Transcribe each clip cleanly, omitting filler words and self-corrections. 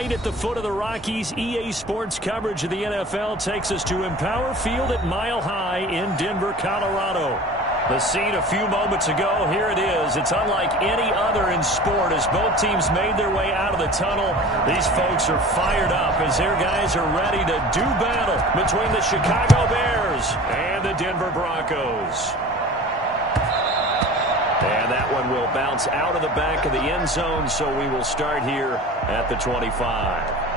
Tonight at the foot of the Rockies, EA Sports coverage of the NFL takes us to Empower Field at Mile High in Denver, Colorado. The scene a few moments ago, here it is. It's unlike any other in sport as both teams made their way out of the tunnel. These folks are fired up as their guys are ready to do battle between the Chicago Bears and the Denver Broncos. And that one will bounce out of the back of the end zone, so we will start here at the 25.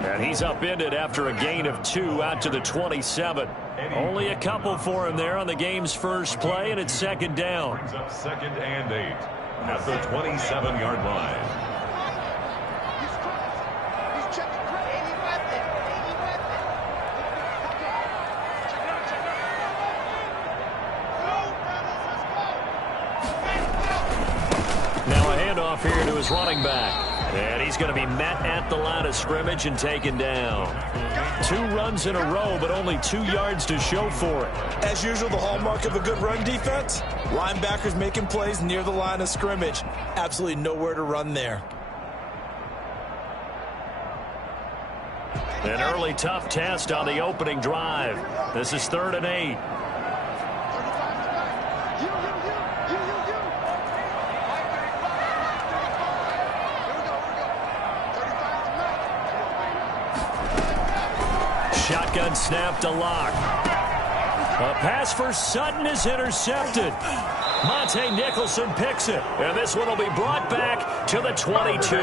And he's upended after a gain of 2 out to the 27. Only a couple for him there on the game's first play, and it's second down. Brings up 2nd and 8 at the 27-yard line. Now a handoff here to his running back. And he's going to be met at the line of scrimmage and taken down. 2 runs in a row, but only 2 yards to show for it. As usual, the hallmark of a good run defense, linebackers making plays near the line of scrimmage. Absolutely nowhere to run there. An early tough test on the opening drive. This is 3rd and 8. Shotgun snap to Locke. A pass for Sutton is intercepted. Monte Nicholson picks it. And this one will be brought back to the 22.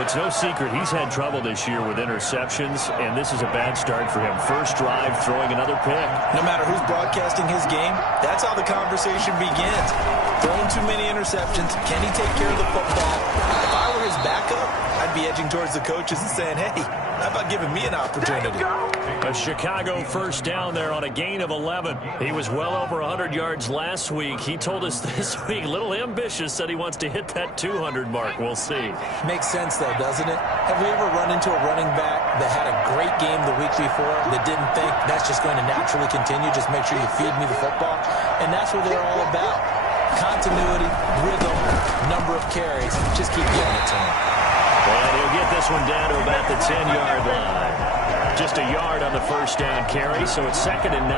It's no secret he's had trouble this year with interceptions, and this is a bad start for him. First drive, throwing another pick. No matter who's broadcasting his game, that's how the conversation begins. Throwing too many interceptions. Can he take care of the football? If I were his backup, I'd be edging towards the coaches and saying, hey, how about giving me an opportunity? A Chicago first down there on a gain of 11. He was well over 100 yards last week. He told us this week, a little ambitious, said he wants to hit that 200 mark. We'll see. Makes sense, though, doesn't it? Have we ever run into a running back that had a great game the week before that didn't think that's just going to naturally continue? Just make sure you feed me the football. And that's what they're all about. Continuity, rhythm, number of carries. Just keep giving it to him. And he'll get this one down to about the 10-yard line. Just a yard on the first down carry, so it's 2nd and 9.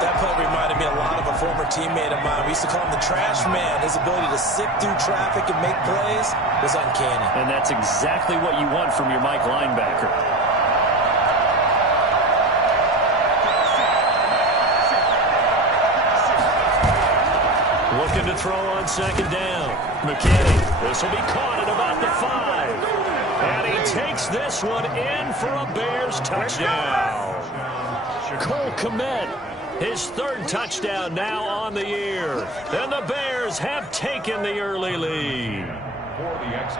That play reminded me a lot of a former teammate of mine. We used to call him the trash man. His ability to sift through traffic and make plays was uncanny. And that's exactly what you want from your Mike linebacker. Looking to throw on 2nd down. McKinney, this will be caught at about the 5. And he takes this one in for a Bears touchdown. Cole Kmet, his 3rd touchdown now on the year. And the Bears have taken the early lead.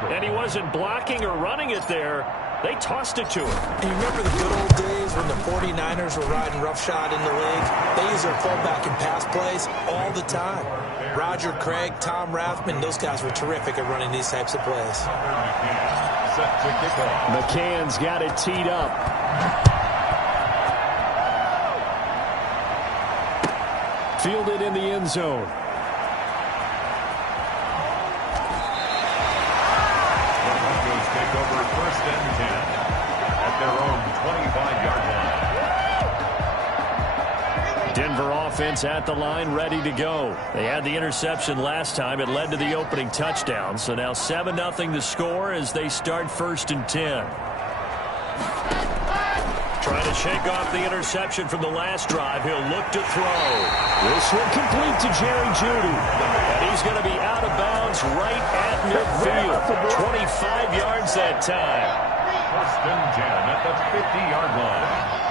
And he wasn't blocking or running it there. They tossed it to him. And you remember the good old days when the 49ers were riding roughshod in the league? They used their fullback in pass plays all the time. Roger Craig, Tom Rathman, those guys were terrific at running these types of plays. McCann's got it teed up. Fielded in the end zone. The Broncos take over 1st and 10 at their own 25-yard line. Denver offense at the line, ready to go. They had the interception last time. It led to the opening touchdown. So now 7-0 the score as they start 1st and 10. Trying to shake off the interception from the last drive. He'll look to throw. This one complete to Jerry Jeudy. And he's going to be out of bounds right at midfield. 25 yards that time. 1st and 10 at the 50-yard line.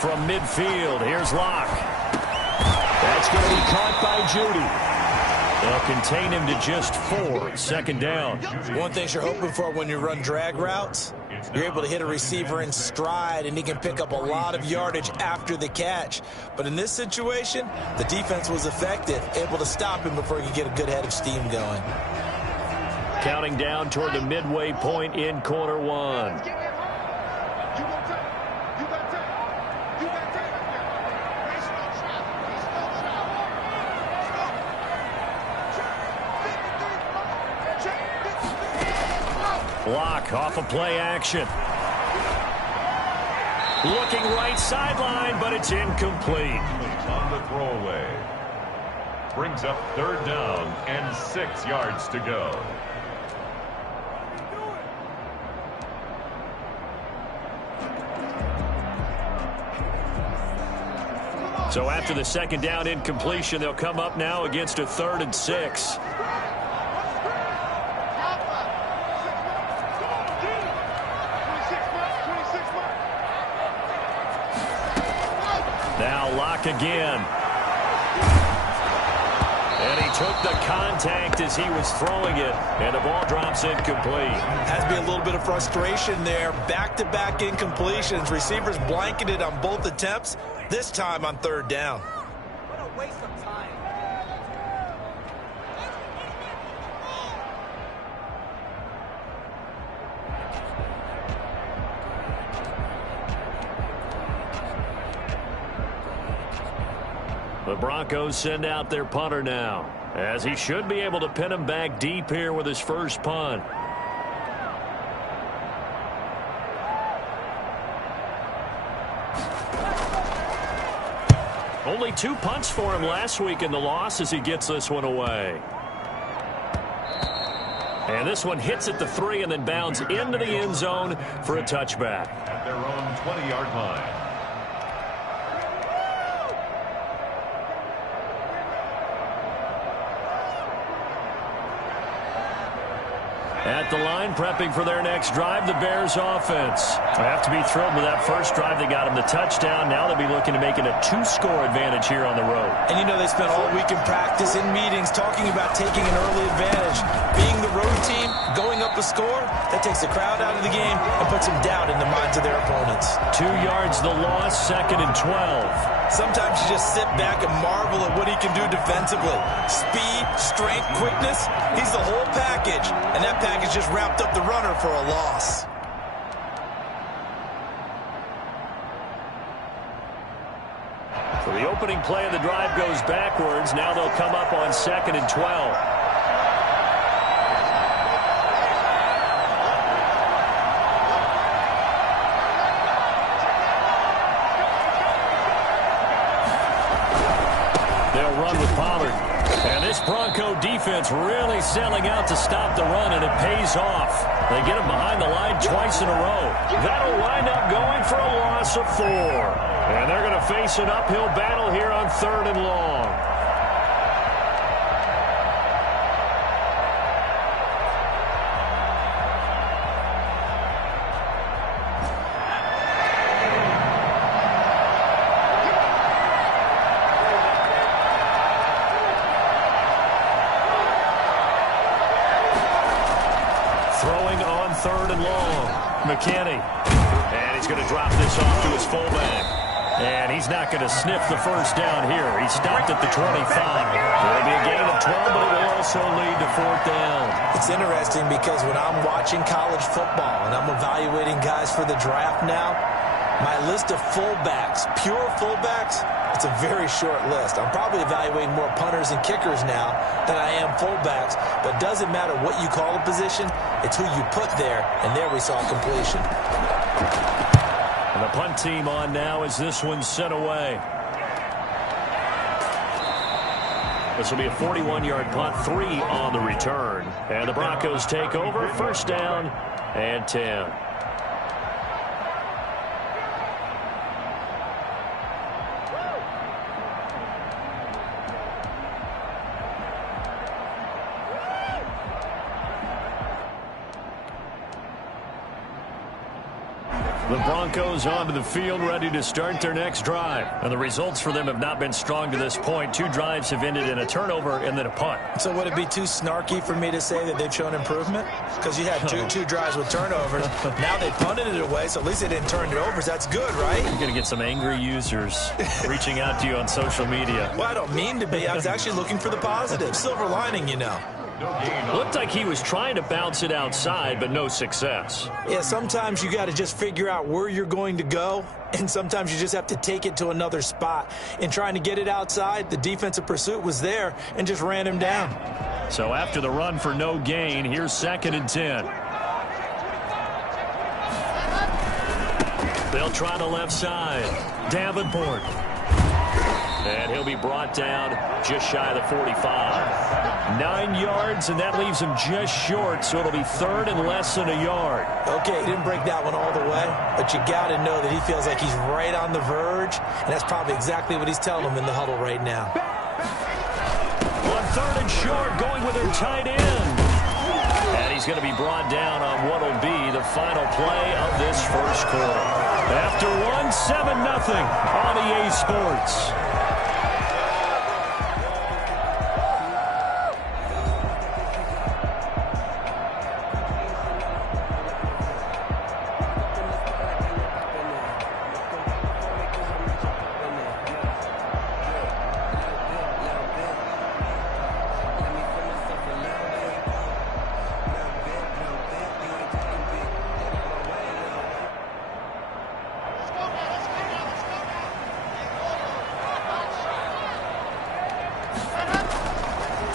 From midfield, here's Locke. That's going to be caught by Jeudy. They'll contain him to just 4. Second down. One thing you're hoping for when you run drag routes, you're able to hit a receiver in stride, and he can pick up a lot of yardage after the catch. But in this situation, the defense was effective, able to stop him before he could get a good head of steam going. Counting down toward the midway point in quarter 1. Block off of play action. Looking right sideline, but it's incomplete. On the throwaway. Brings up 3rd down and 6 yards to go. So after the 2nd down incompletion, they'll come up now against a 3rd and 6. Now Locke again. And he took the contact as he was throwing it, and the ball drops incomplete. Has to be a little bit of frustration there. Back-to-back incompletions. Receivers blanketed on both attempts, this time on 3rd down. What a waste of time. The Broncos send out their punter now, as he should be able to pin him back deep here with his first punt. Only 2 punts for him last week in the loss as he gets this one away. And this one hits at the 3 and then bounds into the end zone for a touchback. At their own 20-yard line. At the line, prepping for their next drive, the Bears offense. I have to be thrilled with that first drive that got them the touchdown. Now they'll be looking to make it a 2-score advantage here on the road. And you know they spent all week in practice, in meetings, talking about taking an early advantage. Being the road team, going up a score, that takes the crowd out of the game and puts some doubt in the minds of their opponents. 2 yards the loss, 2nd and 12. Sometimes you just sit back and marvel at what he can do defensively. Speed, strength, quickness, he's the whole package. And that package just wrapped up the runner for a loss. So the opening play of the drive goes backwards. Now they'll come up on 2nd and 12. And this Bronco defense really selling out to stop the run, and it pays off. They get him behind the line twice in a row. That'll wind up going for a loss of 4. And they're going to face an uphill battle here on 3rd and long. McKinney. And he's going to drop this off to his fullback. And he's not going to sniff the first down here. He stopped at the 25. It'll be a gain of 12, but it will also lead to 4th down. It's interesting because when I'm watching college football and I'm evaluating guys for the draft now, my list of fullbacks, pure fullbacks, it's a very short list. I'm probably evaluating more punters and kickers now than I am fullbacks. But it doesn't matter what you call a position. It's who you put there, and there we saw completion. And the punt team on now as this one's sent away. This will be a 41-yard punt, 3 on the return. And the Broncos take over, 1st down and 10. The Broncos onto the field, ready to start their next drive. And the results for them have not been strong to this point. 2 drives have ended in a turnover and then a punt. So would it be too snarky for me to say that they've shown improvement? Because you had two drives with turnovers. Now they punted it away, so at least they didn't turn it over. So that's good, right? You're going to get some angry users reaching out to you on social media. Well, I don't mean to be. I was actually looking for the positive. Silver lining, you know. Looked like he was trying to bounce it outside, but no success. Yeah, sometimes you got to just figure out where you're going to go, and sometimes you just have to take it to another spot. In trying to get it outside, the defensive pursuit was there and just ran him down. So after the run for no gain, here's 2nd and 10. They'll try the left side. Davenport. And he'll be brought down just shy of the 45. 9 yards, and that leaves him just short, so it'll be 3rd and less than a yard. Okay, he didn't break that one all the way, but you got to know that he feels like he's right on the verge, and that's probably exactly what he's telling him in the huddle right now. On 3rd and short, going with their tight end. And he's going to be brought down on what will be the final play of this first quarter. After 7-0 on EA Sports.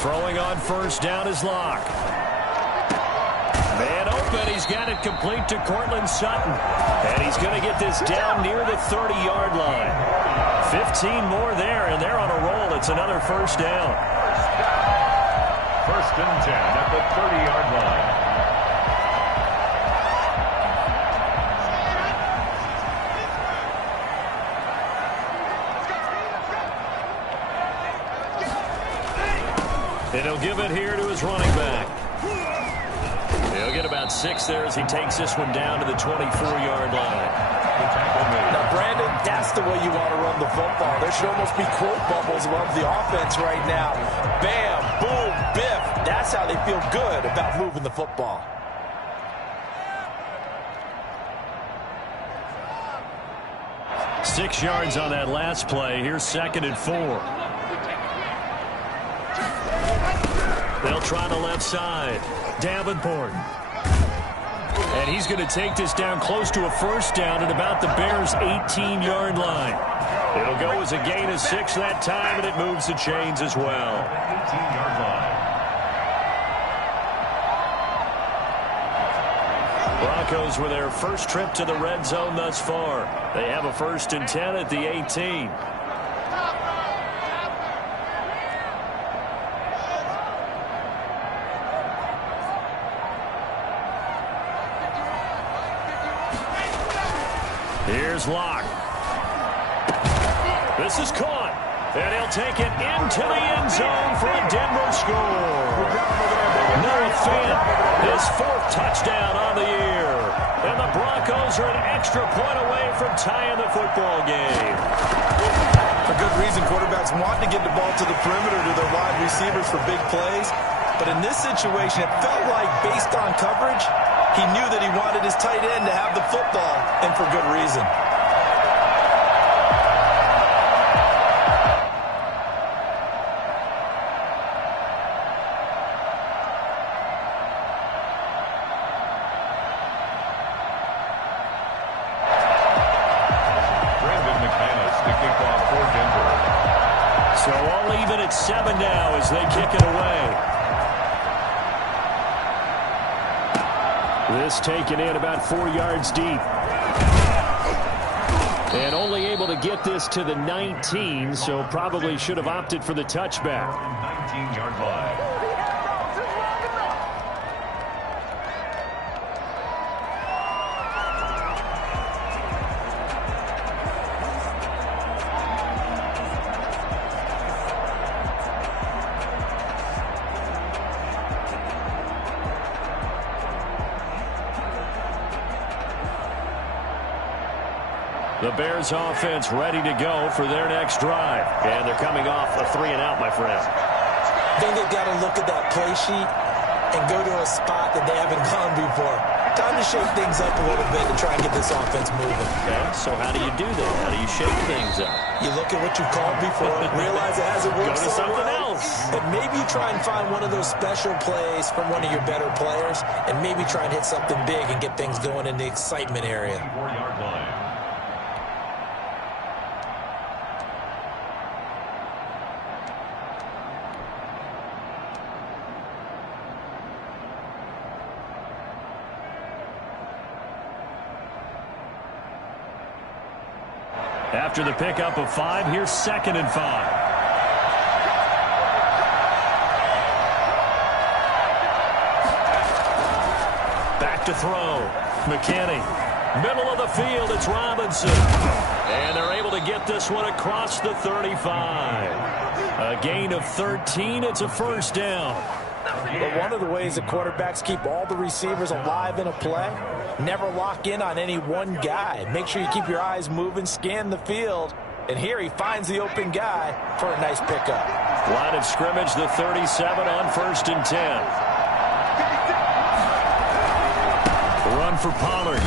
Throwing on first down is Locke. Man open. He's got it complete to Cortland Sutton. And he's going to get this down near the 30-yard line. 15 more there, and they're on a roll. It's another first down. 1st and 10 at the 30-yard line. And he'll give it here to his running back. He'll get about 6 there as he takes this one down to the 24-yard line. Now, Brandon, that's the way you want to run the football. There should almost be quote bubbles above the offense right now. Bam, boom, biff. That's how they feel good about moving the football. Six yards on that last play. Here's 2nd and 4. They'll try the left side. Davenport. And he's going to take this down close to a first down at about the Bears' 18-yard line. It'll go as a gain of 6 that time, and it moves the chains as well. 18-yard line. Broncos with their first trip to the red zone thus far. They have a 1st and 10 at the 18. Here's Locke. This is caught. And he'll take it into the end zone for a Denver score. Noah Fant, his 4th touchdown on the year. And the Broncos are an extra point away from tying the football game. For good reason, quarterbacks want to get the ball to the perimeter to their wide receivers for big plays. But in this situation, it felt like, based on coverage, he knew that he wanted his tight end to have the football, and for good reason. So all even at 7 now as they kick it away. This taken in about 4 yards deep. And only able to get this to the 19, so probably should have opted for the touchback. 19-yard line. The Bears offense ready to go for their next drive. And they're coming off a 3-and-out, my friend. I think they've got to look at that play sheet and go to a spot that they haven't gone before. Time to shake things up a little bit to try and get this offense moving. Okay, so how do you do that? How do you shake things up? You look at what you've called before, realize it hasn't worked Go to so something well, else. and maybe you try and find one of those special plays from one of your better players, and maybe try and hit something big and get things going in the excitement area. 4-yard line. After the pickup of 5, here's 2nd and 5. Back to throw. McKinney. Middle of the field, it's Robinson. And they're able to get this one across the 35. A gain of 13, it's a first down. But one of the ways that quarterbacks keep all the receivers alive in a play, never lock in on any one guy. Make sure you keep your eyes moving, scan the field. And here he finds the open guy for a nice pickup. Line of scrimmage, the 37 on 1st and 10. Run for Pollard.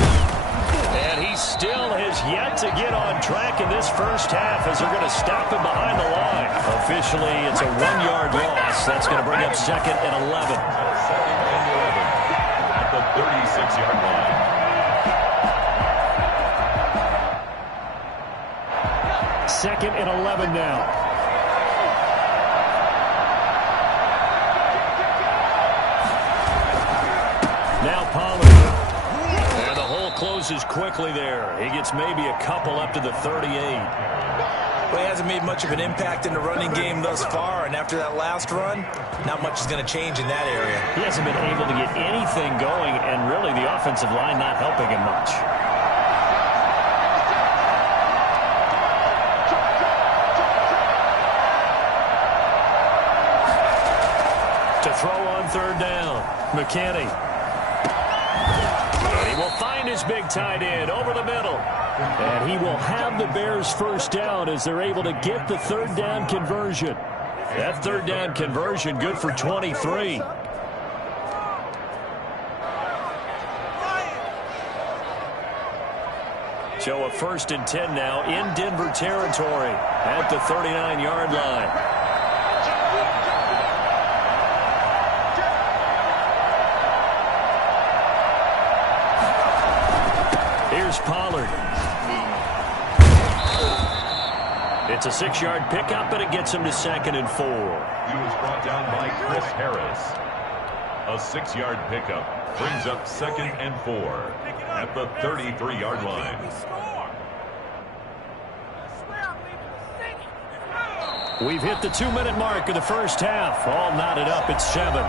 And he still has yet to get on track in this first half as they're going to stop him behind the line. Officially, it's a 1-yard loss. That's going to bring up 2nd and 11. 2nd and 11 at the 36-yard line. Second and 11 now. Now Pollard. And the hole closes quickly there. He gets maybe a couple up to the 38. Well, he hasn't made much of an impact in the running game thus far, and after that last run, not much is going to change in that area. He hasn't been able to get anything going, and really the offensive line not helping him much. To throw on 3rd down, McKinney. And he will find his big tight end over the middle. And he will have the Bears first down as they're able to get the 3rd down conversion. That 3rd down conversion good for 23. So a 1st and 10 now in Denver territory at the 39-yard line. Here's Pollard. It's a 6-yard pickup, but it gets him to 2nd and 4. He was brought down by Chris Harris. A 6-yard pickup brings up 2nd and 4 at the 33-yard line. We've hit the 2-minute mark of the first half. All knotted up at 7.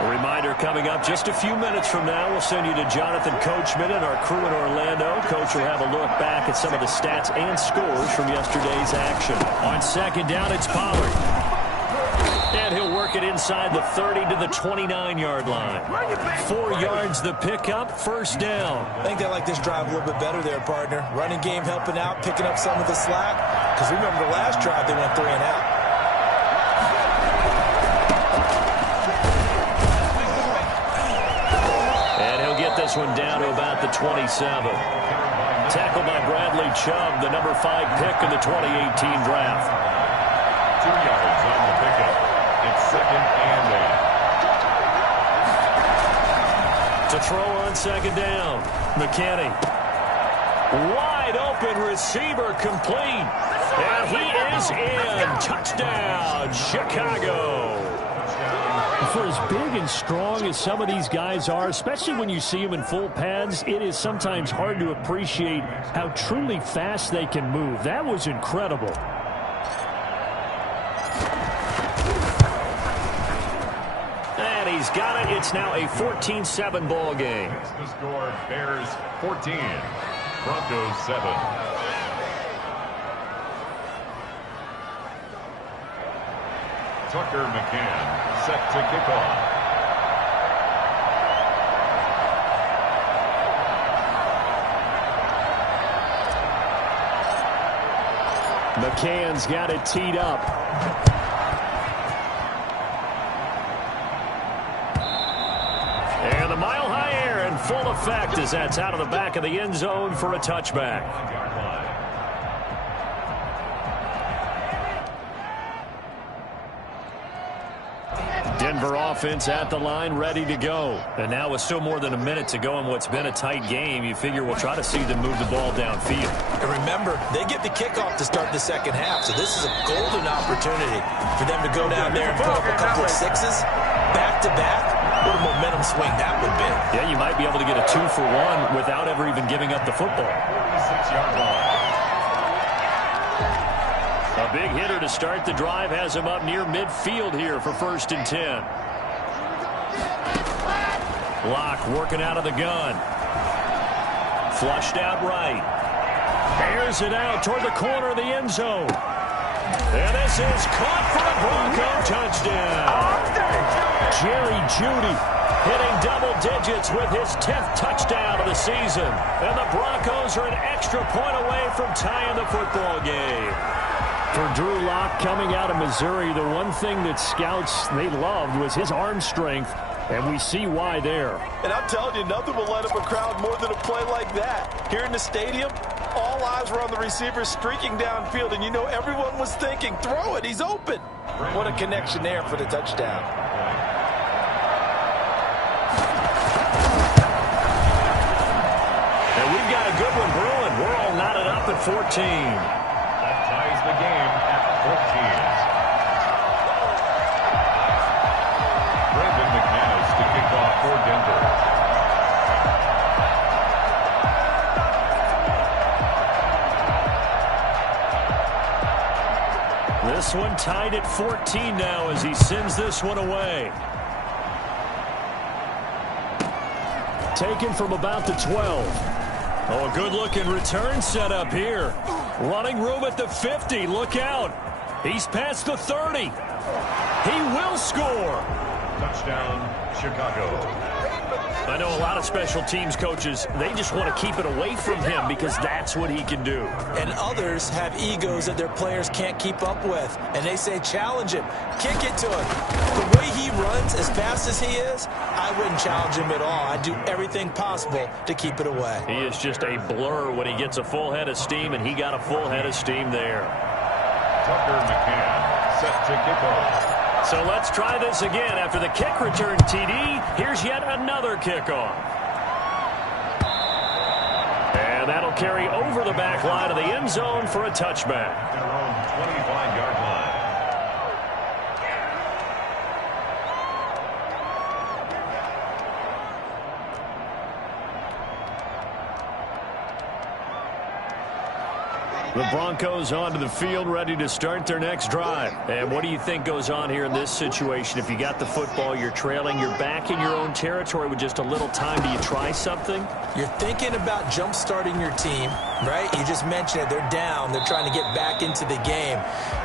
A reminder coming up just a few minutes from now, we'll send you to Jonathan Coachman and our crew in Orlando. Coach will have a look back at some of the stats and scores from yesterday's action. On 2nd down, it's Pollard. And he'll work it inside the 30 to the 29-yard line. 4 yards the pickup, first down. I think they like this drive a little bit better there, partner. Running game helping out, picking up some of the slack. Because remember the last drive, they went 3 and out. This one down to about the 27. Tackled by Bradley Chubb, the number 5 pick in the 2018 draft. 2 yards on the pickup. It's 2nd and 8. To throw on 2nd down, McKinney. Wide open receiver complete. And he is in. Touchdown, Chicago. For as big and strong as some of these guys are, especially when you see them in full pads, it is sometimes hard to appreciate how truly fast they can move. That was incredible. And he's got it. It's now a 14-7 ball game. The score, Bears 14, Broncos 7. Tucker McCann set to kick off. McCann's got it teed up. And the mile-high air in full effect as that's out of the back of the end zone for a touchback. Denver offense at the line, ready to go. And now with still more than a minute to go in what's been a tight game, you figure we'll try to see them move the ball downfield. And remember, they get the kickoff to start the second half, so this is a golden opportunity for them to go down there and put up a couple of sixes back-to-back. What a momentum swing that would be. Yeah, you might be able to get a 2-for-1 without ever even giving up the football. 46-yard line. A big hitter to start the drive has him up near midfield here for 1st and 10. Locke working out of the gun. Flushed out right. Airs it out toward the corner of the end zone. And this is caught for a Bronco touchdown. Jerry Jeudy hitting double digits with his 10th touchdown of the season. And the Broncos are an extra point away from tying the football game. For Drew Lock coming out of Missouri, the one thing that scouts they loved was his arm strength, and we see why there. And I'm telling you, nothing will light up a crowd more than a play like that. Here in the stadium, all eyes were on the receiver streaking downfield, and you know everyone was thinking, throw it, he's open. What a connection there for the touchdown. And we've got a good one brewing. We're all knotted up at 14. Ties the game at 14. Brandon McManus to kick off for Denver. This one tied at 14 now as he sends this one away. Taken from about the 12. Oh, a good-looking return set up here. Running room at the 50. Look out. He's past the 30. He will score. Touchdown, Chicago. I know a lot of special teams coaches, they just want to keep it away from him because that's what he can do. And others have egos that their players can't keep up with. And they say, challenge him. Kick it to him. The way he runs as fast as he is, I wouldn't challenge him at all. I'd do everything possible to keep it away. He is just a blur when he gets a full head of steam, and he got a full head of steam there. Tucker McCann set to kick off. So let's try this again. After the kick return TD, here's yet another kickoff. And that'll carry over the back line of the end zone for a touchback. Their own 25-yard line. The Broncos onto the field, ready to start their next drive. And what do you think goes on here in this situation? If you got the football, you're trailing, you're back in your own territory with just a little time. Do you try something? You're thinking about jump-starting your team, right? You just mentioned it. They're down. They're trying to get back into the game.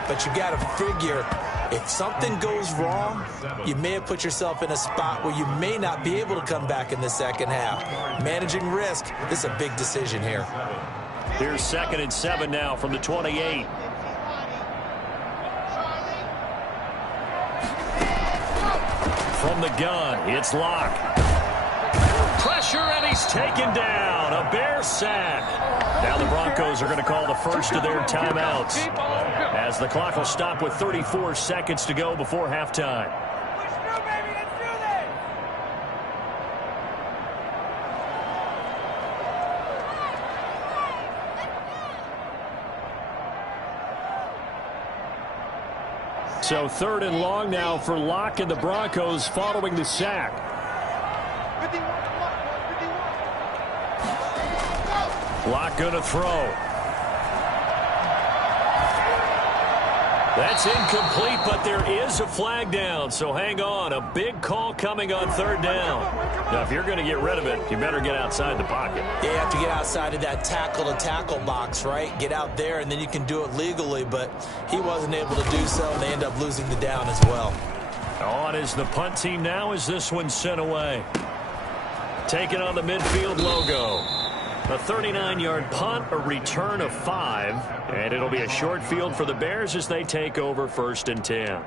But you got to figure, if something goes wrong, you may have put yourself in a spot where you may not be able to come back in the second half. Managing risk, this is a big decision here. Here's 2nd and 7 now from the 28. From the gun, it's Locke. Pressure, and he's taken down. A Bear sack. Now the Broncos are going to call the first of their timeouts, as the clock will stop with 34 seconds to go before halftime. So 3rd and long now for Locke and the Broncos following the sack. Locke going to throw. That's incomplete, but there is a flag down, so hang on. A big call coming on third down. Now, if you're going to get rid of it, you better get outside the pocket. Yeah, you have to get outside of that tackle-to-tackle box, right? Get out there, and then you can do it legally, but he wasn't able to do so, and they end up losing the down as well. On is the punt team now as this one's sent away. Taking on the midfield logo. A 39-yard punt, a return of 5, and it'll be a short field for the Bears as they take over 1st and 10.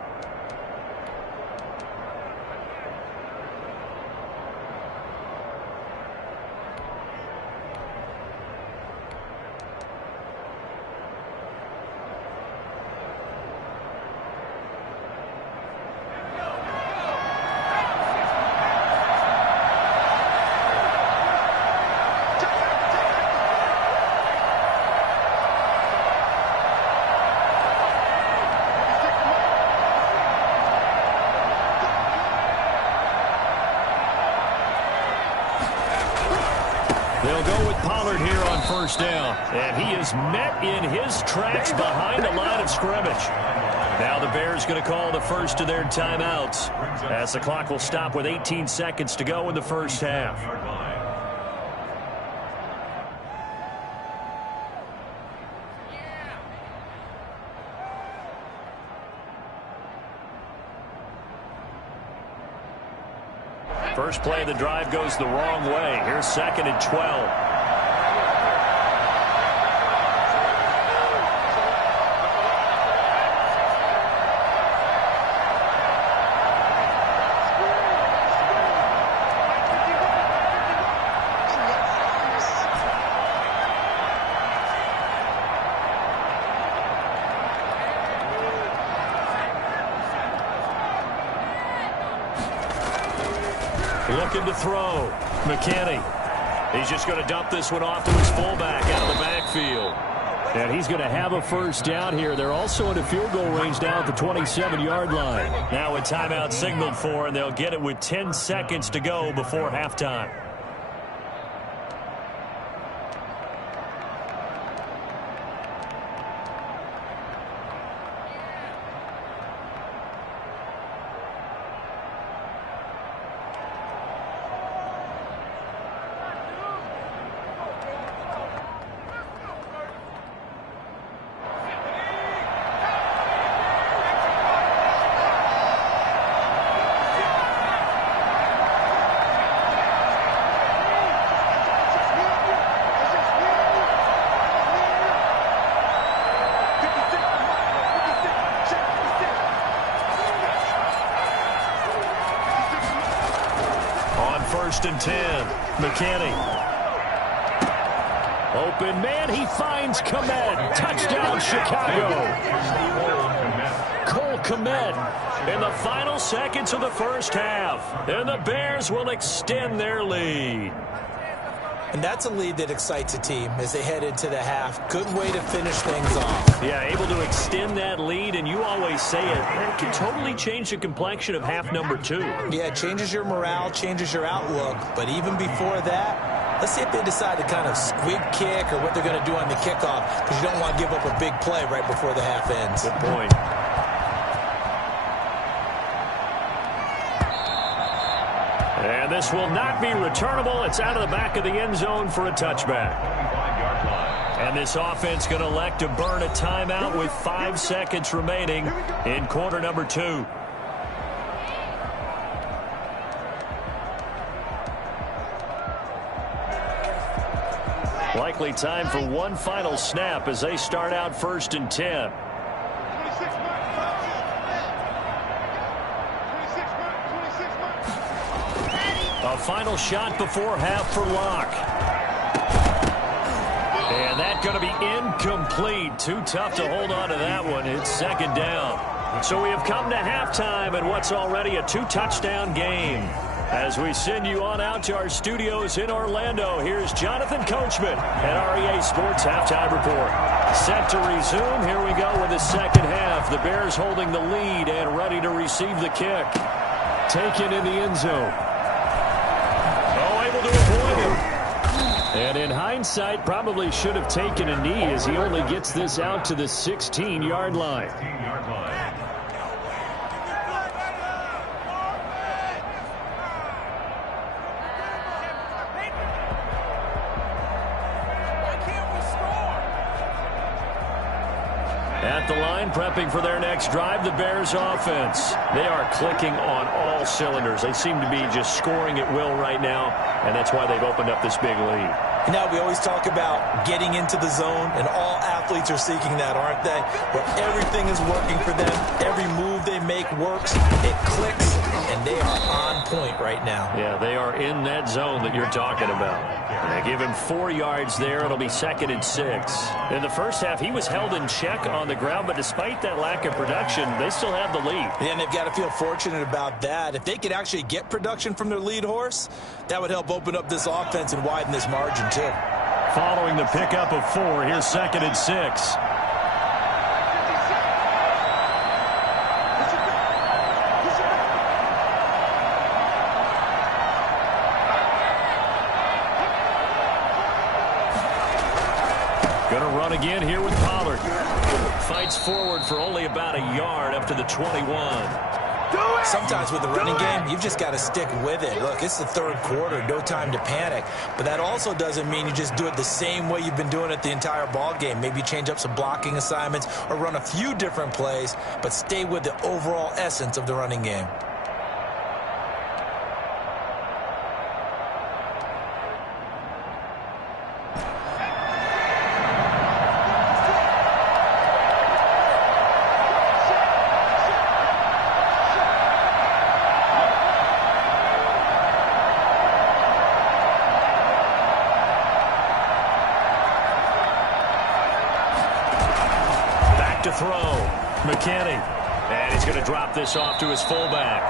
They'll go with Pollard here on 1st down. And he is met in his tracks behind the line of scrimmage. Now the Bears going to call the first of their timeouts as the clock will stop with 18 seconds to go in the first half. First play of the drive goes the wrong way. Here's 2nd and 12. Looking to throw. McKinney. He's just going to dump this one off to his fullback out of the backfield. And he's going to have a first down here. They're also in a field goal range down at the 27-yard line. Now a timeout signaled for, and they'll get it with 10 seconds to go before halftime. First and 10. McKinney. Open man. He finds Kmet. Touchdown, Chicago. Cole Kmet in the final seconds of the first half. And the Bears will extend their lead. And that's a lead that excites a team as they head into the half. Good way to finish things off. Yeah, able to extend that lead, and you always say it can totally change the complexion of half number 2. Yeah, it changes your morale, changes your outlook. But even before that, let's see if they decide to kind of squib kick or what they're going to do on the kickoff, because you don't want to give up a big play right before the half ends. Good point. And this will not be returnable. It's out of the back of the end zone for a touchback. And this offense going to elect to burn a timeout with 5 seconds remaining in quarter number 2. Likely time for one final snap as they start out 1st and 10. A final shot before half for Locke. And that's going to be incomplete. Too tough to hold on to that one. It's 2nd down. So we have come to halftime in what's already a 2-touchdown game. As we send you on out to our studios in Orlando, here's Jonathan Coachman at REA Sports Halftime Report. Set to resume. Here we go with the second half. The Bears holding the lead and ready to receive the kick. Taken in the end zone. Able to avoid him. And in hindsight, probably should have taken a knee as he only gets this out to the 16-yard line. At the line, prepping for their next drive, the Bears offense. They are clicking on all cylinders. They seem to be just scoring at will right now, and that's why they've opened up this big lead. You know, we always talk about getting into the zone, and all athletes are seeking that, aren't they? Where everything is working for them, every move they make works, it clicks, and they are on point right now. Yeah, they are in that zone that you're talking about. And they give him 4 yards there. It'll be 2nd and 6. In the first half, he was held in check on the ground, but despite that lack of production, they still have the lead. And they've got to feel fortunate about that. If they could actually get production from their lead horse, that would help open up this offense and widen this margin too. Following the pickup of 4, here's 2nd and 6. Going to run again here with Pollard. Fights forward for only about a yard up to the 21. Sometimes with the running game, you've just got to stick with it. Look, it's the 3rd quarter, no time to panic. But that also doesn't mean you just do it the same way you've been doing it the entire ball game. Maybe change up some blocking assignments or run a few different plays, but stay with the overall essence of the running game. To throw. McKinney. And he's going to drop this off to his fullback.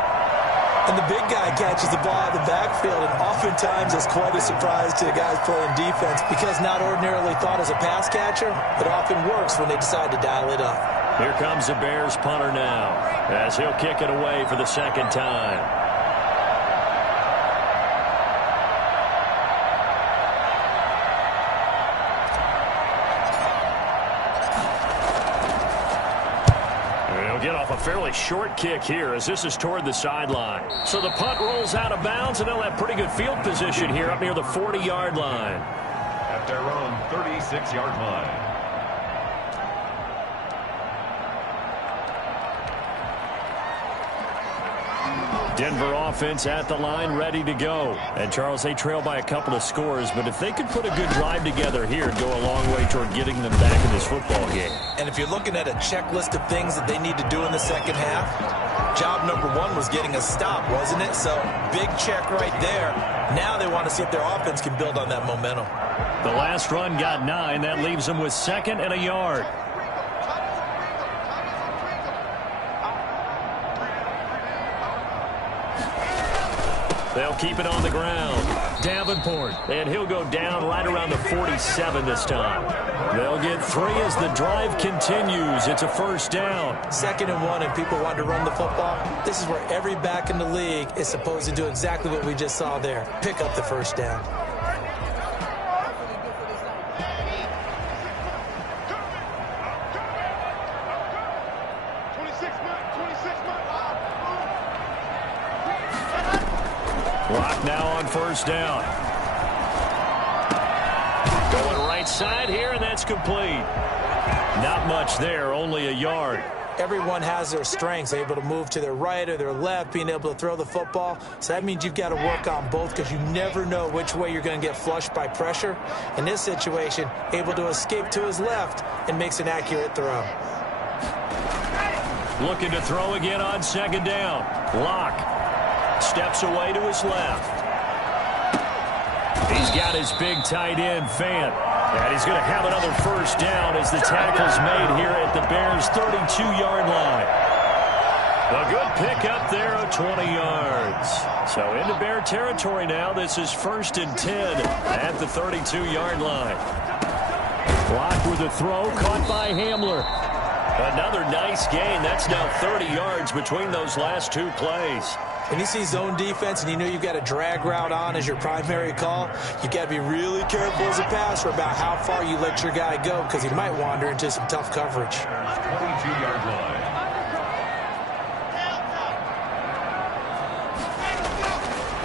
And the big guy catches the ball out of the backfield, and oftentimes it's quite a surprise to the guys playing defense because not ordinarily thought as a pass catcher, it often works when they decide to dial it up. Here comes the Bears punter now as he'll kick it away for the 2nd time. Get off a fairly short kick here as this is toward the sideline. So the punt rolls out of bounds, and they'll have pretty good field position here up near the 40-yard line. At their own 36-yard line. Denver offense at the line, ready to go. And, Charles, they trail by a couple of scores, but if they could put a good drive together here, it'd go a long way toward getting them back in this football game. And if you're looking at a checklist of things that they need to do in the second half, job number 1 was getting a stop, wasn't it? So, big check right there. Now they want to see if their offense can build on that momentum. The last run got 9. That leaves them with 2nd and a yard. They'll keep it on the ground. Davenport, and he'll go down right around the 47 this time. They'll get 3 as the drive continues. It's a 1st down. 2nd and 1, and people want to run the football. This is where every back in the league is supposed to do exactly what we just saw there. Pick up the 1st down. Clock now on 1st down. Going right side here, and that's complete. Not much there, only a yard. Everyone has their strengths, able to move to their right or their left, being able to throw the football. So that means you've got to work on both because you never know which way you're going to get flushed by pressure. In this situation, able to escape to his left and makes an accurate throw. Looking to throw again on 2nd down. Locke steps away to his left. He's got his big tight end, Fant. And he's going to have another 1st down as the tackle's made here at the Bears' 32-yard line. A good pickup there of 20 yards. So into Bear territory now. This is 1st and 10 at the 32-yard line. Blocked with a throw, caught by Hamler. Another nice gain. That's now 30 yards between those last 2 plays. When you see zone defense and you know you've got a drag route on as your primary call, you've got to be really careful as a passer about how far you let your guy go because he might wander into some tough coverage. 22-yard line.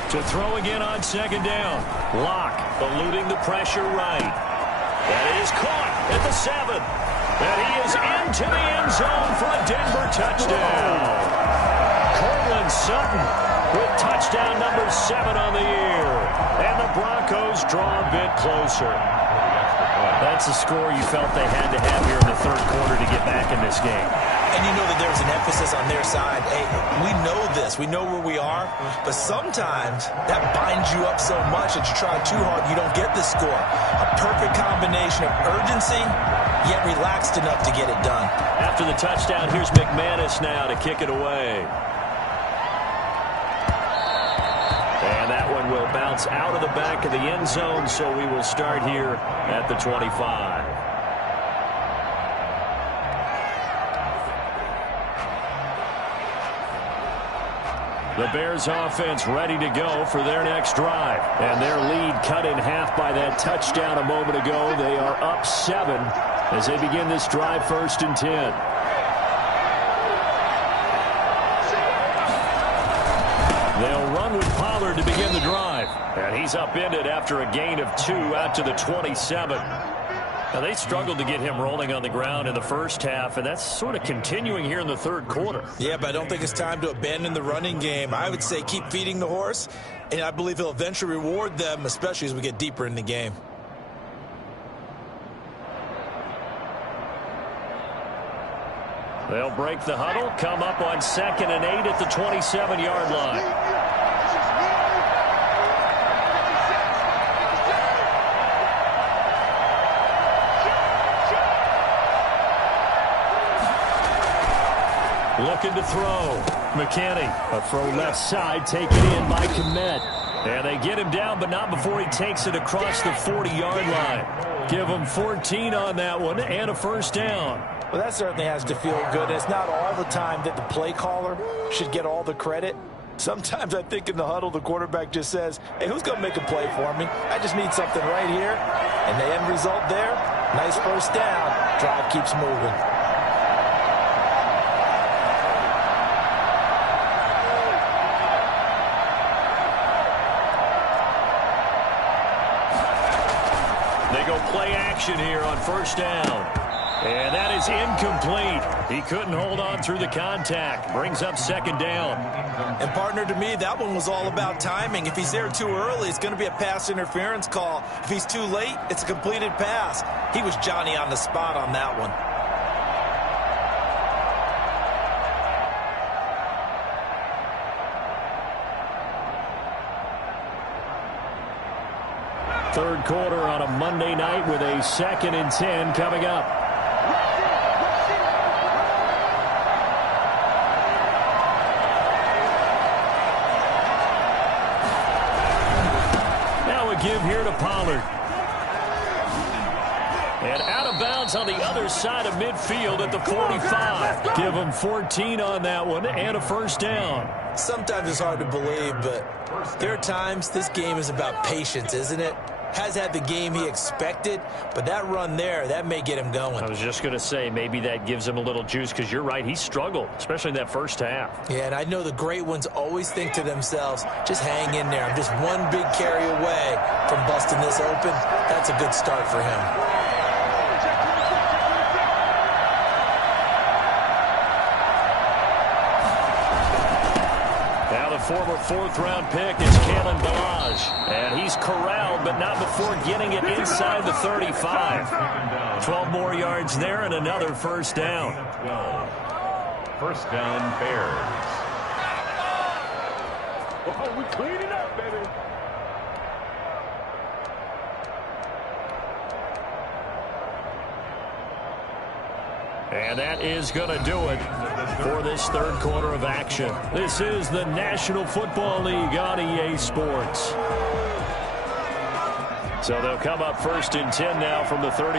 To throw again on 2nd down. Locke eluding the pressure right. That is caught at the 7. And he is into the end zone for a Denver touchdown. Cortland Sutton with touchdown number 7 on the year. And the Broncos draw a bit closer. That's a score you felt they had to have here in the third quarter to get back in this game. And you know that there's an emphasis on their side. Hey, we know this. We know where we are. But sometimes that binds you up so much that you try too hard, you don't get the score. A perfect combination of urgency, yet relaxed enough to get it done. After the touchdown, here's McManus now to kick it away. And that one will bounce out of the back of the end zone, so we will start here at the 25. The Bears offense ready to go for their next drive. And their lead cut in half by that touchdown a moment ago. They are up 7 as they begin this drive, 1st and 10. They'll run with Pollard to begin the drive. And he's upended after a gain of 2 out to the 27. Now, they struggled to get him rolling on the ground in the first half, and that's sort of continuing here in the third quarter. Yeah, but I don't think it's time to abandon the running game. I would say keep feeding the horse, and I believe he'll eventually reward them, especially as we get deeper in the game. They'll break the huddle, come up on 2nd and 8 at the 27-yard line. Looking to throw. McKinney, a throw left side, taken in by Kmet. And they get him down, but not before he takes it across the 40-yard line. Give him 14 on that one and a 1st down. Well, that certainly has to feel good. It's not all the time that the play caller should get all the credit. Sometimes I think in the huddle, the quarterback just says, hey, who's going to make a play for me? I just need something right here. And the end result there, nice 1st down. Drive keeps moving. They go play action here on 1st down. And that is incomplete. He couldn't hold on through the contact. Brings up 2nd down. And, partner, to me, that one was all about timing. If he's there too early, it's going to be a pass interference call. If he's too late, it's a completed pass. He was Johnny on the spot on that one. Third quarter on a Monday night with a 2nd and 10 coming up. Now a give here to Pollard. And out of bounds on the other side of midfield at the 45. Give him 14 on that one and a 1st down. Sometimes it's hard to believe, but there are times this game is about patience, isn't it? Has had the game he expected, but that run there, that may get him going. I was just going to say, maybe that gives him a little juice, because you're right, he struggled, especially in that first half. Yeah, and I know the great ones always think to themselves, just hang in there. I'm just one big carry away from busting this open. That's a good start for him. Former 4th-round pick is Kalen Ballage. And he's corralled, but not before getting it inside the 35. 12 more yards there and another 1st down. 1st down, Bears. Oh, we clean it up, baby. And that is going to do it for this third quarter of action. This is the National Football League on EA Sports. So they'll come up 1st and 10 now from the 33.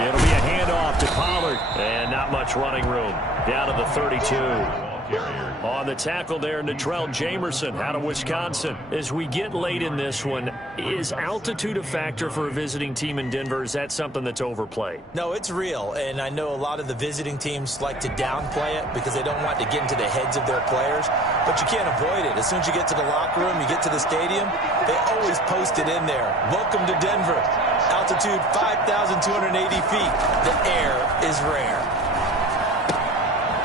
It'll be a handoff to Pollard. And not much running room. Down to the 32. carriers. On the tackle there, Natrell Jamerson out of Wisconsin. As we get late in this one, is altitude a factor for a visiting team in Denver? Is that something that's overplayed? No, it's real, and I know a lot of the visiting teams like to downplay it because they don't want to get into the heads of their players, but you can't avoid it. As soon as you get to the locker room, you get to the stadium, they always post it in there. Welcome to Denver. Altitude 5,280 feet. The air is rare.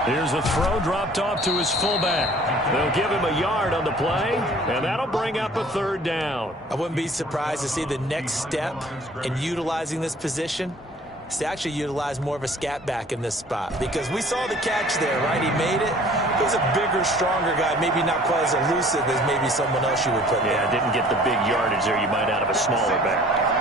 Here's a throw dropped off to his fullback. They'll give him a yard on the play, and that'll bring up a third down. I wouldn't be surprised to see the next step in utilizing this position is to actually utilize more of a scat back in this spot, because we saw the catch there, right? He made it. He was a bigger, stronger guy, maybe not quite as elusive as maybe someone else you would put there. Yeah, didn't get the big yardage there you might out of a smaller back.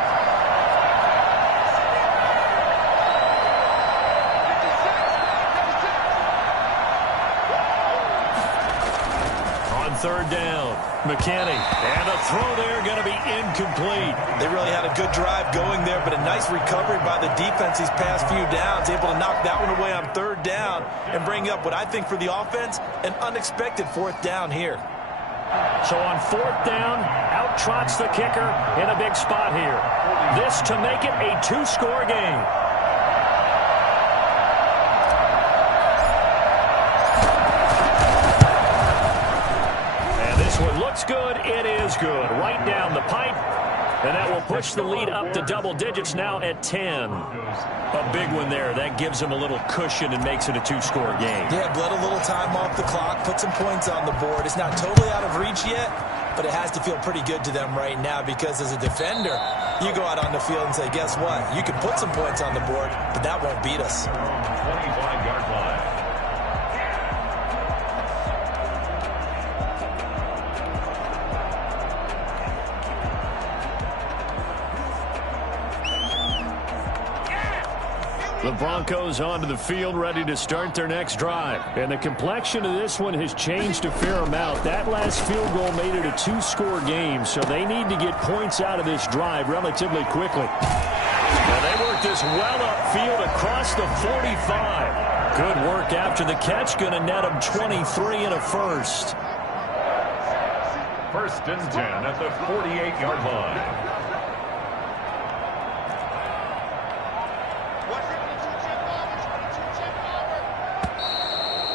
Third down, McKinney, and a throw there going to be incomplete. They really had a good drive going there, but a nice recovery by the defense these past few downs, able to knock that one away on third down and bring up what I think for the offense, an unexpected fourth down here. So on fourth down, out trots the kicker in a big spot here. This to make it a two-score game. Looks good. It is good. Right down the pipe. And that will push the lead up to double digits now at 10. A big one there. That gives them a little cushion and makes it a two-score game. Yeah, bled a little time off the clock, put some points on the board. It's not totally out of reach yet, but it has to feel pretty good to them right now, because as a defender, you go out on the field and say, guess what? You can put some points on the board, but that won't beat us. 25-yard line. The Broncos onto the field, ready to start their next drive. And the complexion of this one has changed a fair amount. That last field goal made it a two-score game, so they need to get points out of this drive relatively quickly. Now they work this well upfield across the 45. Good work after the catch, going to net them 23 and a first. First and 10 at the 48-yard line.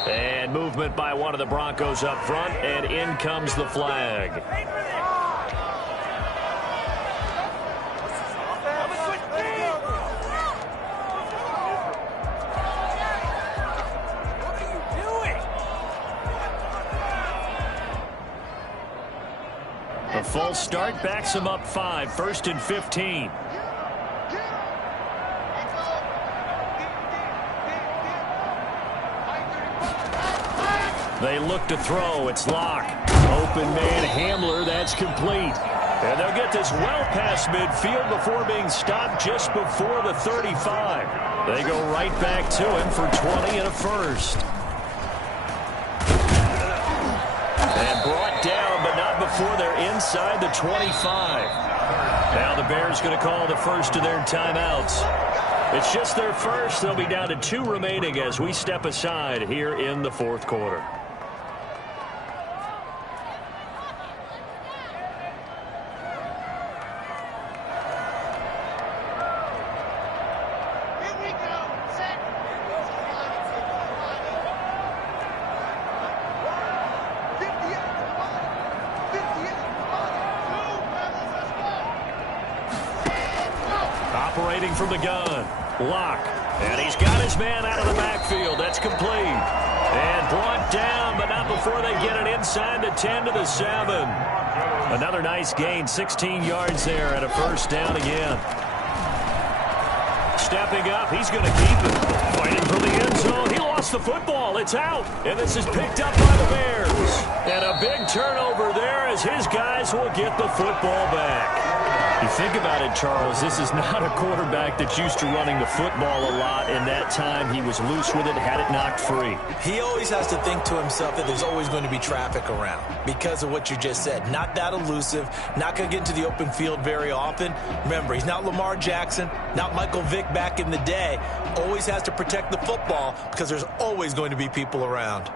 And movement by one of the Broncos up front, and in comes the flag. A full start backs him up 5, 1st and 15. They look to throw. It's Locke. Open man Hamler. That's complete. And they'll get this well past midfield before being stopped just before the 35. They go right back to him for 20 and a first. And brought down, but not before they're inside the 25. Now the Bears going to call the first of their timeouts. It's just their first. They'll be down to 2 remaining as we step aside here in the fourth quarter. Operating from the gun, Locke, and he's got his man out of the backfield. That's complete. And brought down, but not before they get it inside the 10 to the 7. Another nice gain, 16 yards there at a first down again. Stepping up, he's going to keep it. Fighting for the end zone. He lost the football. It's out. And this is picked up by the Bears. And a big turnover there as his guys will get the football back. You think about it, Charles, this is not a quarterback that's used to running the football a lot, and that time he was loose with it, had it knocked free. He always has to think to himself that there's always going to be traffic around because of what you just said. Not that elusive, not going to get into the open field very often. Remember, he's not Lamar Jackson, not Michael Vick back in the day. Always has to protect the football because there's always going to be people around.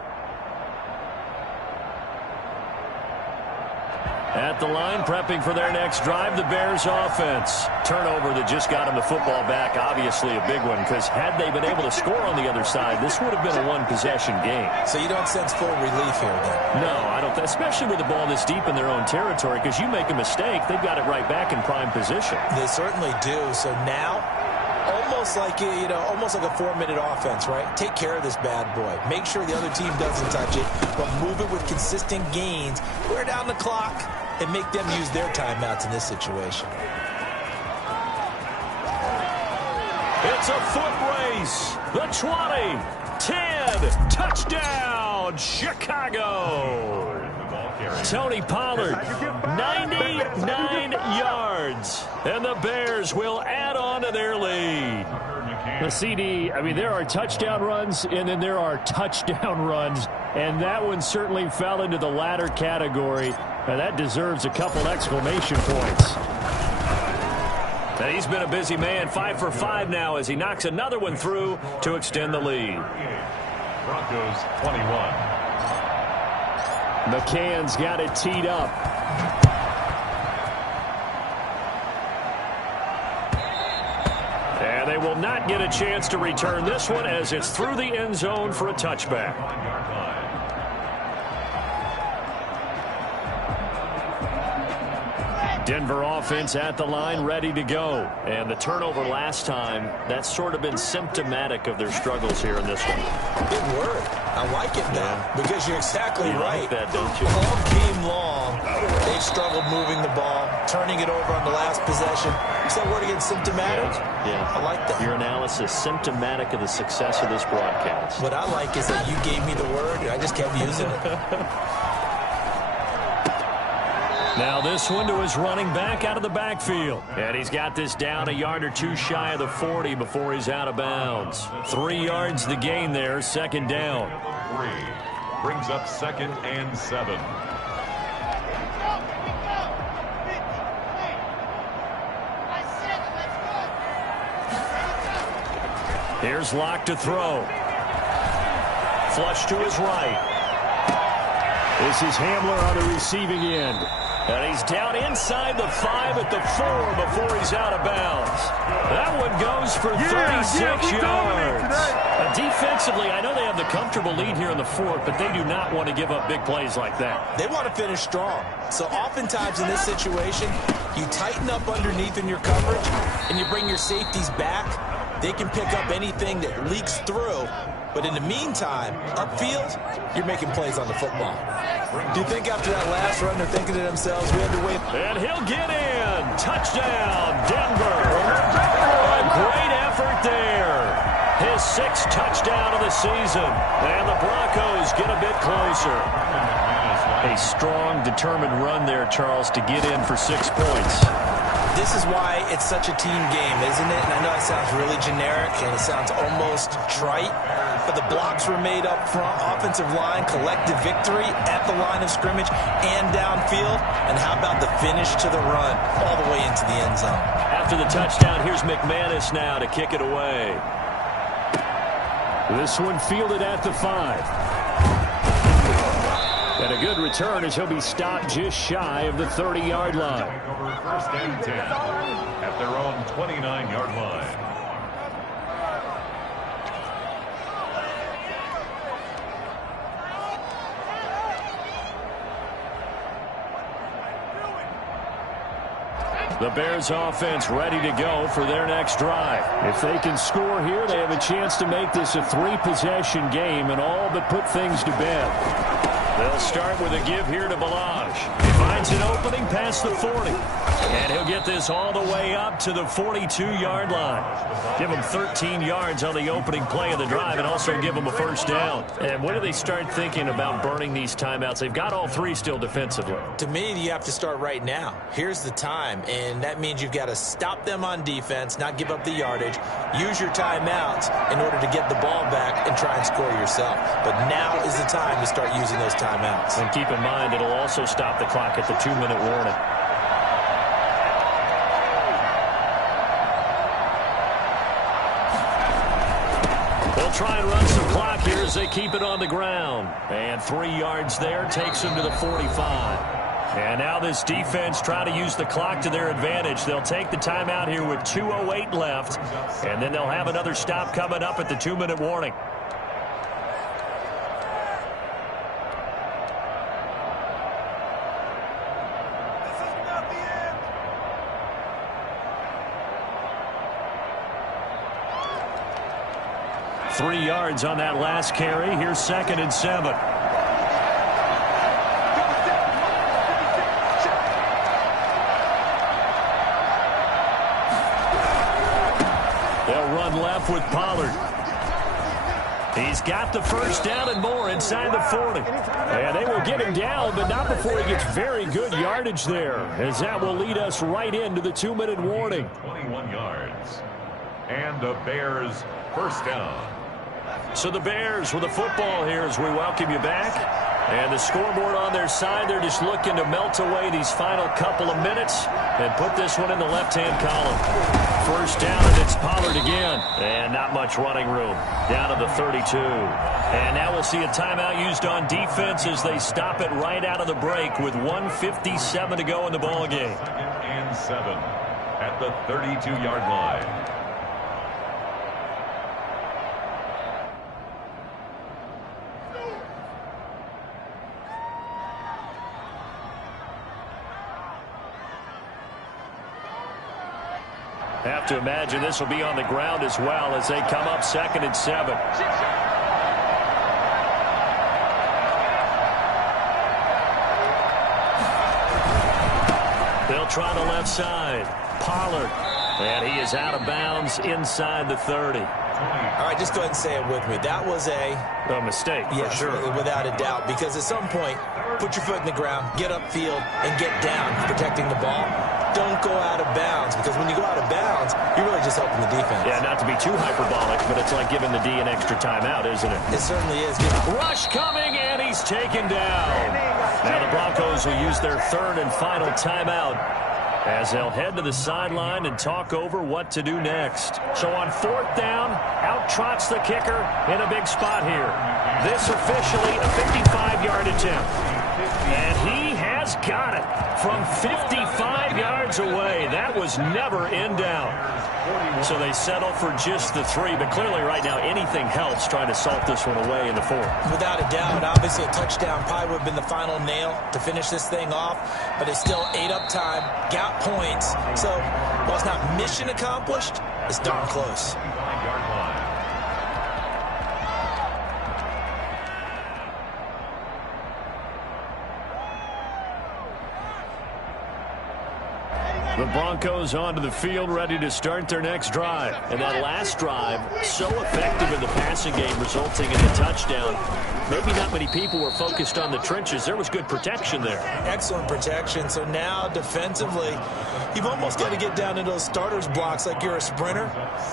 At the line, prepping for their next drive, the Bears offense. Turnover that just got them the football back, obviously a big one, because had they been able to score on the other side, this would have been a one-possession game. So you don't sense full relief here, then? No, I don't, especially with the ball this deep in their own territory, because you make a mistake, they've got it right back in prime position. They certainly do. So now, almost like a 4-minute offense, right? Take care of this bad boy. Make sure the other team doesn't touch it, but move it with consistent gains. Wear down the clock and make them use their timeouts in this situation. It's a foot race. The 20, 10, touchdown, Chicago. Tony Pollard, 99 yards, and the Bears will add on to their lead. The CD, I mean, there are touchdown runs, and then there are touchdown runs, and that one certainly fell into the latter category. And that deserves a couple exclamation points. And he's been a busy man, 5 for 5 now as he knocks another one through to extend the lead. Broncos 21. McCann's got it teed up. And they will not get a chance to return this one as it's through the end zone for a touchback. Denver offense at the line, ready to go. And the turnover last time, that's sort of been symptomatic of their struggles here in this one. Good word. I like it, though, because you're exactly right. Like that, don't you? All game long, they've struggled moving the ball, turning it over on the last possession. Is that word again, symptomatic? Yeah. I like that. Your analysis, symptomatic of the success of this broadcast. What I like is that you gave me the word, and I just kept using it. Now this one to his running back out of the backfield. And he's got this down a yard or two shy of the 40 before he's out of bounds. 3 yards the gain there, second down. 3 brings up 2nd and 7. Here's Locke to throw. Flush to his right. This is Hamler on the receiving end. And he's down inside the 5 at the 4 before he's out of bounds. That one goes for 36 yards. Defensively, I know they have the comfortable lead here in the 4th, but they do not want to give up big plays like that. They want to finish strong. So oftentimes in this situation, you tighten up underneath in your coverage, and you bring your safeties back. They can pick up anything that leaks through. But in the meantime, upfield, you're making plays on the football. Do you think after that last run they're thinking to themselves, we had to wait? And he'll get in. Touchdown, Denver. A great effort there. His 6th touchdown of the season. And the Broncos get a bit closer. A strong, determined run there, Charles, to get in for 6 points. This is why it's such a team game, isn't it? And I know it sounds really generic and it sounds almost trite, but the blocks were made up front, offensive line, collective victory at the line of scrimmage and downfield. And how about the finish to the run all the way into the end zone? After the touchdown, here's McManus now to kick it away. This one fielded at the 5. And a good return as he'll be stopped just shy of the 30-yard line. Over 1st and 10 at their own 29-yard line. The Bears offense ready to go for their next drive. If they can score here, they have a chance to make this a 3-possession game and all but put things to bed. They'll start with a give here to Balaj. He finds an opening past the 40. And he'll get this all the way up to the 42-yard line. Give him 13 yards on the opening play of the drive and also give him a first down. And when do they start thinking about burning these timeouts? They've got all 3 still defensively. To me, you have to start right now. Here's the time, and that means you've got to stop them on defense, not give up the yardage, use your timeouts in order to get the ball back and try and score yourself. But now is the time to start using those timeouts. And keep in mind, it'll also stop the clock at the 2-minute warning. They'll try and run some clock here as they keep it on the ground. And 3 yards there takes him to the 45. And now this defense trying to use the clock to their advantage. They'll take the timeout here with 2:08 left, and then they'll have another stop coming up at the 2-minute warning. This is not the end. 3 yards on that last carry. Here's 2nd and 7. Left with Pollard. He's got the first down and more inside the 40. And they will get him down, but not before he gets very good yardage there, as that will lead us right into the 2-minute warning. 21 yards. And the Bears first down. So the Bears with the football here as we welcome you back. And the scoreboard on their side, they're just looking to melt away these final couple of minutes and put this one in the left-hand column. First down, and it's Pollard again. And not much running room. Down to the 32. And now we'll see a timeout used on defense as they stop it right out of the break with 1:57 to go in the ball game. 2nd and 7 at the 32-yard line. Have to imagine this will be on the ground as well as they come up 2nd and 7. They'll try the left side. Pollard. And he is out of bounds inside the 30. All right, just go ahead and say it with me. That was a mistake, yes, for sure. Without a doubt, because at some point, put your foot in the ground, get upfield, and get down protecting the ball. Don't go out of bounds, because when you go out of bounds, you're really just helping the defense. Yeah, not to be too hyperbolic, but it's like giving the D an extra timeout, isn't it? It certainly is. Rush coming, and he's taken down. Now the Broncos will use their 3rd and final timeout as they'll head to the sideline and talk over what to do next. So on 4th down, out trots the kicker in a big spot here. This officially a 55-yard attempt. And he has got it from 55 yards away. That was never in doubt. So they settle for just the 3, but clearly right now anything helps trying to salt this one away in the 4th. Without a doubt, obviously a touchdown probably would have been the final nail to finish this thing off, but it's still ate up time, got points. So while it's not mission accomplished, it's darn close. The Broncos onto the field, ready to start their next drive. And that last drive, so effective in the passing game, resulting in a touchdown. Maybe not many people were focused on the trenches. There was good protection there. Excellent protection. So now, defensively, you've almost got to get down into those starters blocks like you're a sprinter.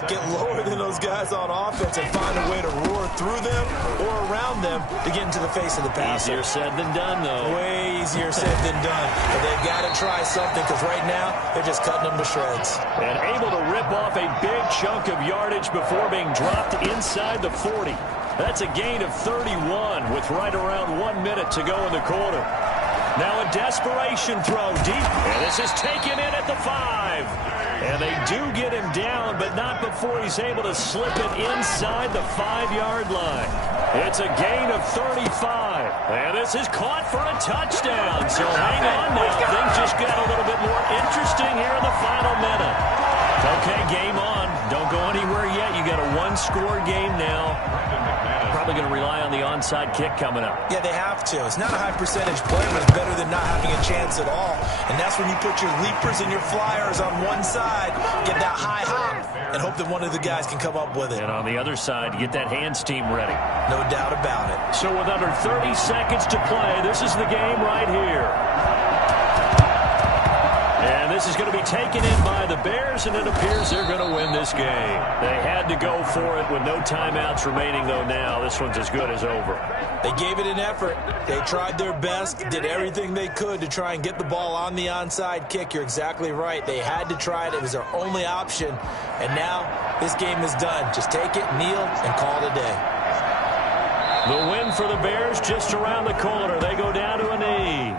Get lower than those guys on offense and find a way to roar through them or around them to get into the face of the passer. Easier said than done, though. Way easier said than done. But they've got to try something, because right now, they're just cutting them to shreds. And able to rip off a big chunk of yardage before being dropped inside the 40. That's a gain of 31 with right around 1 minute to go in the quarter. Now a desperation throw deep. And this is taken in at the 5. And they do get him down, but not before he's able to slip it inside the 5-yard line. It's a gain of 35. And this is caught for a touchdown. So hang on now. Things just got a little bit more interesting here in the final minute. Okay, game on. Don't go anywhere yet. You got a 1-score game now. Probably going to rely on the onside kick coming up. Yeah, they have to. It's not a high percentage play, but it's better than not having a chance at all. And that's when you put your leapers and your flyers on one side, get that high hop, and hope that one of the guys can come up with it. And on the other side, get that hands team ready. No doubt about it. So with under 30 seconds to play, this is the game right here. And this is going to be taken in by the Bears, and it appears they're going to win this game. They had to go for it with no timeouts remaining, though now. This one's as good as over. They gave it an effort. They tried their best, did everything they could to try and get the ball on the onside kick. You're exactly right. They had to try it. It was their only option. And now this game is done. Just take it, kneel, and call it a day. The win for the Bears just around the corner. They go down to a knee.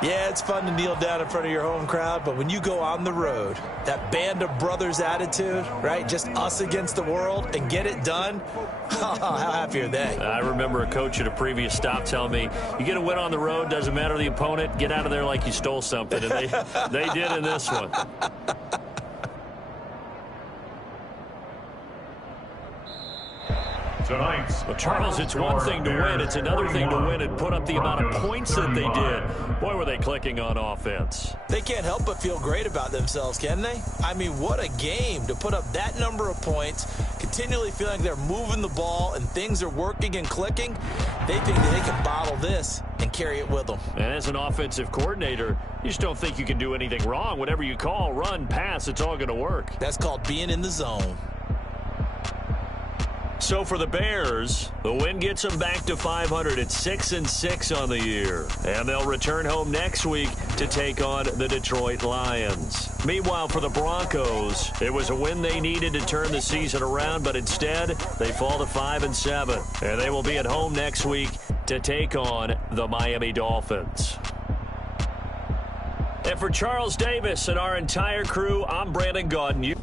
Yeah, it's fun to kneel down in front of your home crowd, but when you go on the road, that band of brothers attitude, right, just us against the world, and get it done, how happy are they? I remember a coach at a previous stop telling me, you get a win on the road, doesn't matter the opponent, get out of there like you stole something, and they did in this one. Well, Charles, it's one thing to win. It's another thing to win and put up the amount of points that they did. Boy, were they clicking on offense. They can't help but feel great about themselves, can they? I mean, what a game to put up that number of points, continually feeling they're moving the ball and things are working and clicking. They think that they can bottle this and carry it with them. And as an offensive coordinator, you just don't think you can do anything wrong. Whatever you call, run, pass, it's all going to work. That's called being in the zone. So for the Bears, the win gets them back to 500 at 6-6 on the year. And they'll return home next week to take on the Detroit Lions. Meanwhile, for the Broncos, it was a win they needed to turn the season around, but instead, they fall to 5-7. And they will be at home next week to take on the Miami Dolphins. And for Charles Davis and our entire crew, I'm Brandon Gaudin.